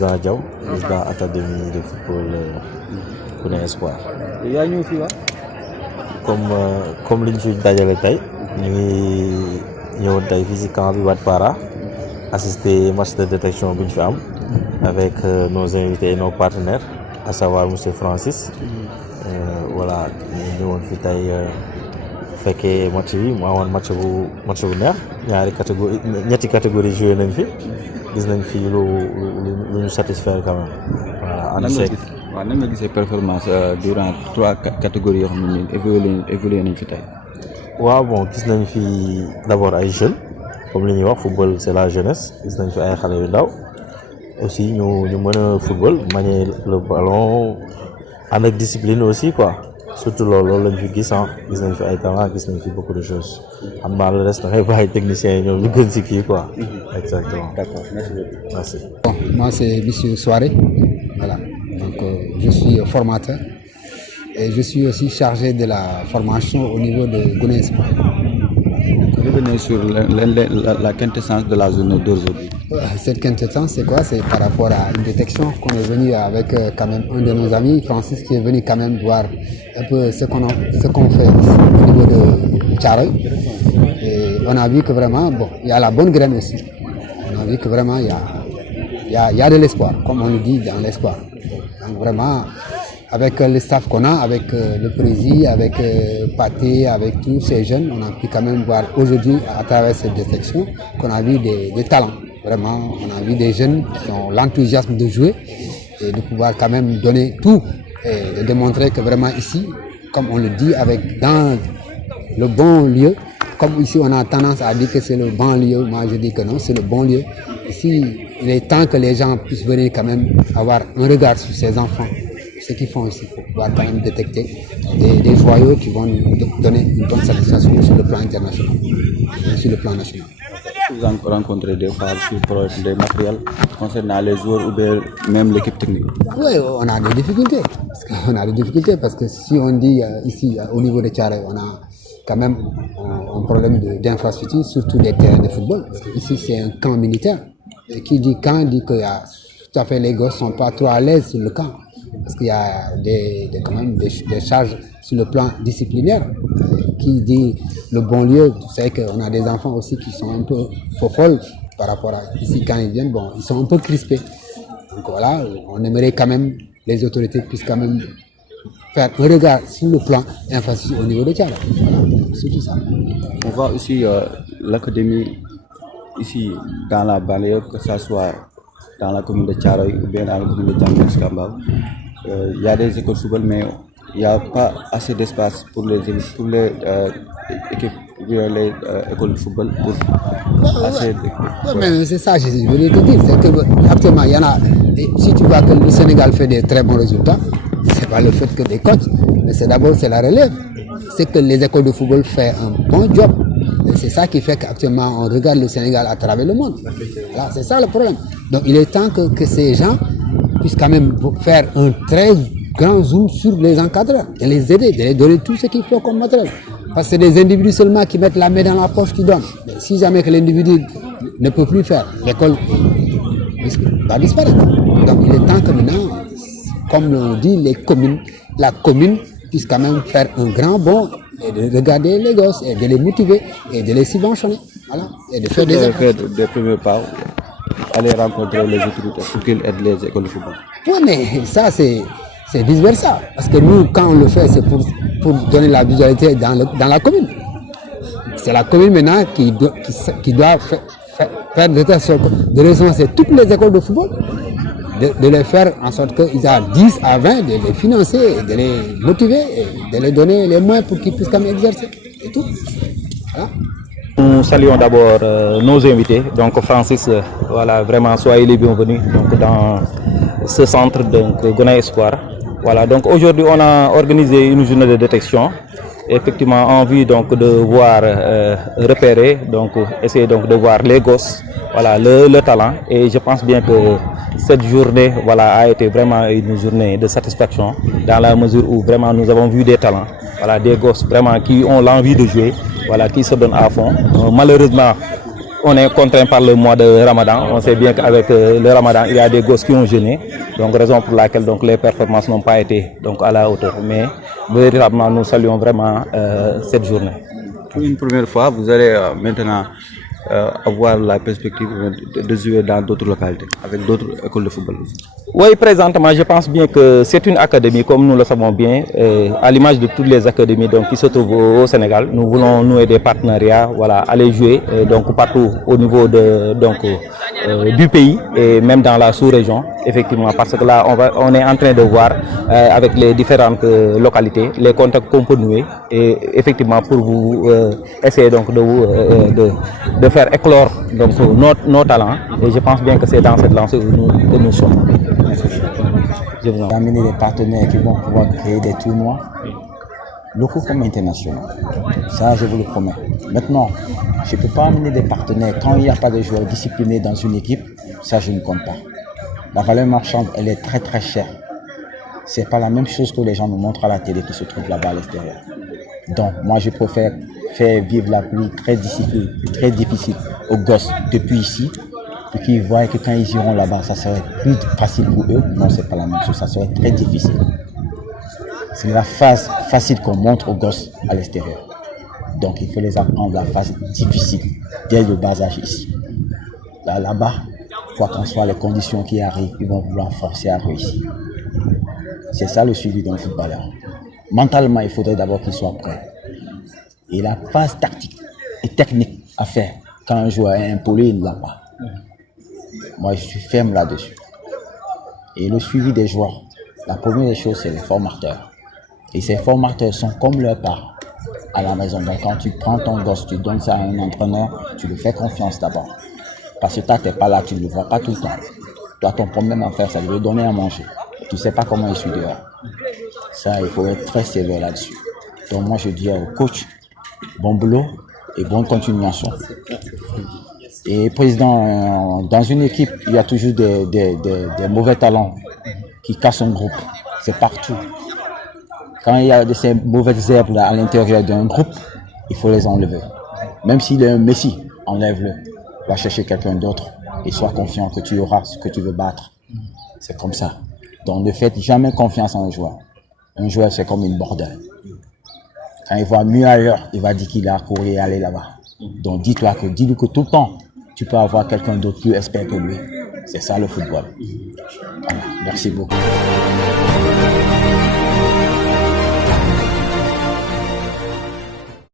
président Diaw, président académie de football Guney Espoir. yaa ñëw fii waa. comme liñ fi dajale tey ñu ngi ñëwoon tey fii ci camp bi Wadpara assister match de détection bu ñu fi am avec nos invités et nos partenaires à savoir monsieur Francis. Voilà ñu ñëwoon fi tey fekkee match bi mu amoon match bu neex ñetti catégorie joué nañ fi gis nañ fi lu ñu satisfaire quand même. Voilà nan nga gisee performance durant 3 catégories yoo xam ne évolué nañ fi tey. waaw bon gis nañ fi d'abord ay jeunes comme li ñuy wax football c'est la jeunesse gis nañ fi ay xale yu ndaw aussi ñu mën a football manier le ballon ànd ak discipline aussi quoi. Surtout loolu lañ fi gis nañ fi ay talent gis nañ fi beaucoup de choses xam naa le reste dafay bàyyi techniciens yi ñoom ñu gën si kii quoi. Exactement. D'accord, merci beaucoup. Merci. Bon, moi c'est Monsieur Soiré, voilà. Donc je suis formateur et je suis aussi chargé de la formation au niveau de Guney Espoir. Revenez sur la quintessence de la journée d'aujourd'hui. Cette quintessence, c'est quoi? C'est par rapport à une détection qu'on est venu avec quand même un de nos amis, Francis, qui est venu quand même voir un peu ce qu'on fait ici, au niveau de Thiaroye. Et on a vu que vraiment, bon, il y a la bonne graine aussi. On a vu que vraiment, il y a de l'espoir, comme on le dit dans l'espoir. Donc vraiment, avec le staff qu'on a, avec le président, avec Pathé, avec tous ces jeunes, on a pu quand même voir aujourd'hui, à travers cette détection, qu'on a vu des talents. Vraiment, on a vu des jeunes qui ont l'enthousiasme de jouer et de pouvoir quand même donner tout et de démontrer que vraiment ici, comme on le dit, dans le bon lieu, comme ici on a tendance à dire que c'est le bon lieu, moi je dis que non, c'est le bon lieu. Ici, il est temps que les gens puissent venir quand même avoir un regard sur ces enfants, ce qu'ils font ici, pour pouvoir quand même détecter des joyaux qui vont nous donner une bonne satisfaction sur le plan international et sur le plan national. Vous avez rencontré des fois sur des matériels concernant les joueurs ou bien même l'équipe technique? Oui, on a des difficultés parce que si on dit ici au niveau de Thiaroye, on a quand même un problème d'infrastructure, surtout des terrains de football. Parce que ici c'est un camp militaire. Et qui dit camp dit que tout à fait les gosses sont pas trop à l'aise sur le camp. Parce qu'il y a quand même des charges sur le plan disciplinaire. Qui dit le bon lieu, vous savez qu'on a des enfants aussi qui sont un peu folles par rapport à ici quand ils viennent, bon, ils sont un peu crispés. Donc voilà, on aimerait quand même, les autorités puissent quand même faire un regard sur le plan infrastructure au niveau de Thiaroye. Voilà, c'est tout ça. On voit aussi l'académie ici dans la banlieue, que ce soit dans la commune de Thiaroye ou bien dans la commune de Diamniadio. Il y a des écoles de football, mais il n'y a pas assez d'espace pour les équipes, les écoles de football pour assez mais c'est ça, je voulais te dire, c'est qu'actuellement, il y en a, et si tu vois que le Sénégal fait des très bons résultats, c'est pas le fait que des coachs, mais c'est d'abord la relève. C'est que les écoles de football font un bon job. Et c'est ça qui fait qu'actuellement, on regarde le Sénégal à travers le monde. Voilà, c'est ça le problème. Donc il est temps que ces gens puissent quand même faire un très grand zoom sur les encadreurs, de les aider, de les donner tout ce qu'il faut comme matériel. Parce que c'est des individus seulement qui mettent la main dans la poche qui donnent. Mais si jamais que l'individu ne peut plus faire, l'école va disparaître. Donc il est temps que maintenant, comme on dit, la commune puisse quand même faire un grand bond et de regarder les gosses et de les motiver et de les subventionner. Voilà. Et de faire des premiers pas, aller rencontrer les autorités pour qu'ils aident les écoles de football. Oui, mais ça c'est vice versa. Parce que nous, quand on le fait, c'est pour donner la visualité dans la commune. C'est la commune maintenant qui doit faire de telle sorte de recenser toutes les écoles de football, de les faire en sorte qu'ils aient 10 à 20, de les financer, de les motiver, et de les donner les moyens pour qu'ils puissent quand même exercer. Et tout. Voilà. Nous saluons d'abord nos invités, donc Francis, voilà, vraiment soyez les bienvenus donc, dans ce centre de Guney Espoir. Voilà, donc aujourd'hui on a organisé une journée de détection, effectivement en vue donc de voir repérer, donc essayer donc de voir les gosses, voilà, le talent, et je pense bien que cette journée voilà, a été vraiment une journée de satisfaction dans la mesure où vraiment nous avons vu des talents, voilà, des gosses vraiment qui ont l'envie de jouer, voilà, qui se donnent à fond. Malheureusement, on est contraint par le mois de Ramadan. On sait bien qu'avec le Ramadan, il y a des gosses qui ont jeûné. Donc raison pour laquelle donc, les performances n'ont pas été donc, à la hauteur. Mais véritablement, nous saluons vraiment cette journée. Pour une première fois, vous allez maintenant avoir la perspective de jouer dans d'autres localités, avec d'autres écoles de football aussi. Oui, présentement, je pense bien que c'est une académie, comme nous le savons bien, à l'image de toutes les académies donc, qui se trouvent au Sénégal. Nous voulons nouer des partenariats, voilà, aller jouer donc, partout au niveau de, donc, du pays et même dans la sous-région, effectivement, parce que là, on est en train de voir avec les différentes localités les contacts qu'on peut nouer et effectivement pour vous essayer donc, de faire éclore donc, nos talents. Et je pense bien que c'est dans cette lancée que nous sommes. Je vous en prie. Amener des partenaires qui vont pouvoir créer des tournois locaux comme internationaux. Ça, je vous le promets. Maintenant, je ne peux pas amener des partenaires quand il n'y a pas de joueurs disciplinés dans une équipe. Ça, je ne compte pas. La valeur marchande, elle est très très chère. Ce n'est pas la même chose que les gens nous montrent à la télé qui se trouvent là-bas à l'extérieur. Donc, moi, je préfère faire vivre la vie très difficile aux gosses depuis ici, pour qu'ils voient que quand ils iront là-bas, ça serait plus facile pour eux. Non, ce n'est pas la même chose, ça serait très difficile. C'est la phase facile qu'on montre aux gosses à l'extérieur. Donc, il faut les apprendre la phase difficile dès le bas âge ici. Là-bas, quoi qu'en soit les conditions qui arrivent, ils vont vouloir forcer à réussir. C'est ça le suivi d'un footballeur. Mentalement, il faudrait d'abord qu'il soit prêt. Et la phase tactique et technique à faire quand un joueur est impolé, il ne l'a pas. Moi, je suis ferme là-dessus. Et le suivi des joueurs, la première des choses, c'est les formateurs. Et ces formateurs sont comme leur part à la maison. Donc, quand tu prends ton gosse, tu donnes ça à un entraîneur, tu lui fais confiance d'abord. Parce que toi, tu n'es pas là, tu ne le vois pas tout le temps. Toi, ton problème à faire, c'est de lui donner à manger. Tu ne sais pas comment il suit dehors. Ça, il faut être très sévère là-dessus. Donc, moi, je dis au coach, bon boulot et bonne continuation. Et président, dans une équipe, il y a toujours des mauvais talents qui cassent un groupe. C'est partout. Quand il y a de ces mauvaises herbes là à l'intérieur d'un groupe, il faut les enlever. Même s'il est un Messi, enlève-le. Va chercher quelqu'un d'autre et sois confiant que tu auras ce que tu veux battre. C'est comme ça. Donc ne faites jamais confiance en un joueur. Un joueur, c'est comme une bordel. Quand il voit mieux ailleurs, il va dire qu'il a couru et aller là-bas. Donc dis-lui que tout le temps, tu peux avoir quelqu'un d'autre plus expert que lui. C'est ça le football. Voilà. Merci beaucoup.